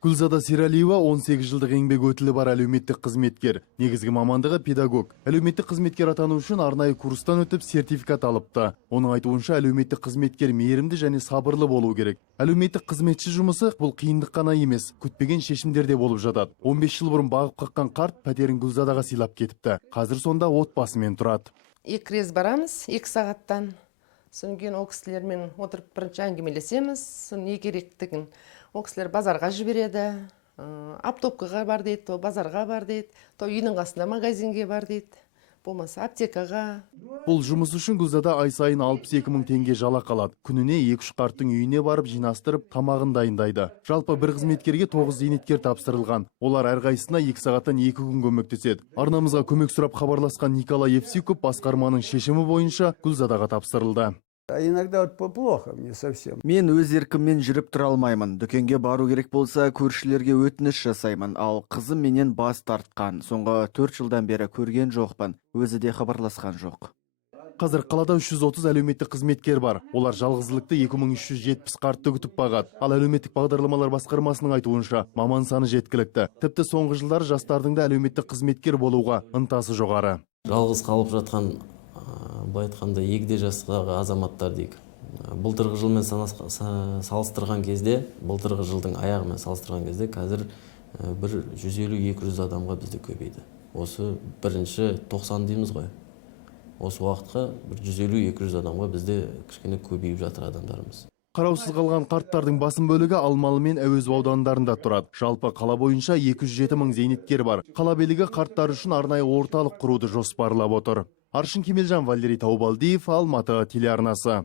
Гүлзада Сералиева 18 жылдық еңбек өтілі бар әлеуметтік қызметкер. Негізгі мамандығы педагог. Әлеуметтік қызметкер атану үшін арнайы курстан өтіп сертификат алыпты. Оның айтуынша әлеуметтік қызметкер мейірімді және сабырлы болу керек. Әлеуметтік қызметші жұмысы бұл қиындық қана емес, күтпеген шешімдерде болып жатады. 15 жыл бұрын бағып қаққан қарт пәтерін Гүлзадаға сыйлап кетіпті. Қазір сонда отбасымен тұрады. 2 рет барамыз, 2 сағаттан. Содан кейін ол кісілермен отырып бірінші әңгімелесеміз, не керектігін. Ол кісілер базарға жібереді, аптопкаға бар дейді, базарға бар дейді, үйінің қасында магазинге бар дейді, болмаса аптекаға. Бұл жұмыс үшін Гүлзада ай сайын 62 мың теңге жалақы алады. Күніне 2-3 қарттың үйіне барып жинастырып, тамағын дайындайды. Жалпы бір қызметкерге 9 зейнеткер тапсырылған. Олар әрқайсысына 2 сағаттан 2 күн көмектеседі. Арнамызға көмек сұрап хабарласқан Николай Евсиков басқарманың шешімі бойынша Гүлзадаға тапсырылды. Иногда плохо мне совсем. Мен өз еркіммен жүріп тұра алмаймын. Дүкенге бару керек болса, көршілерге өтініш жасаймын. Ал қызым менен бас тартқан. Соңғы 4 жылдан бері көрген жоқпын. Өзі де хабарласқан жоқ. Қазір қалада 330 әлеуметтік қызметкер бар. Олар жалғызылықты 2370 қартты күтіп бағады. Ал әлеуметтік бағдарламалар басқармасының айтуынша маман саны жеткілікті. Тіпті соңғы жылдары жастардың да әлеуметтік қызметкер болуға ынтасы жоғары. Жалғыз қалып жатқан айтқанда егде жастағы азаматтар дейік. Былтырғы жылмен салыстырған кезде, былтырғы жылдың аяғымен салыстырған кезде қазір бір 150-200 адамға бізде көбейді. Осы бірінші 90 дейміз ғой. Осы уақытқа бір 150-200 адамға бізде кішкене көбейіп жатыр адамдарымыз. Қараусыз қалған қарттардың басым бөлігі Алмалы мен Әуезов аудандарында тұрады. Жалпы қала бойынша 207 мың зейнеткер бар. Қала билігі қарттар үшін арнайы орталық құруды жоспарлап отыр. Аршын Кемелжан, Валерий Таубалдиев, Алматы телеарнасы.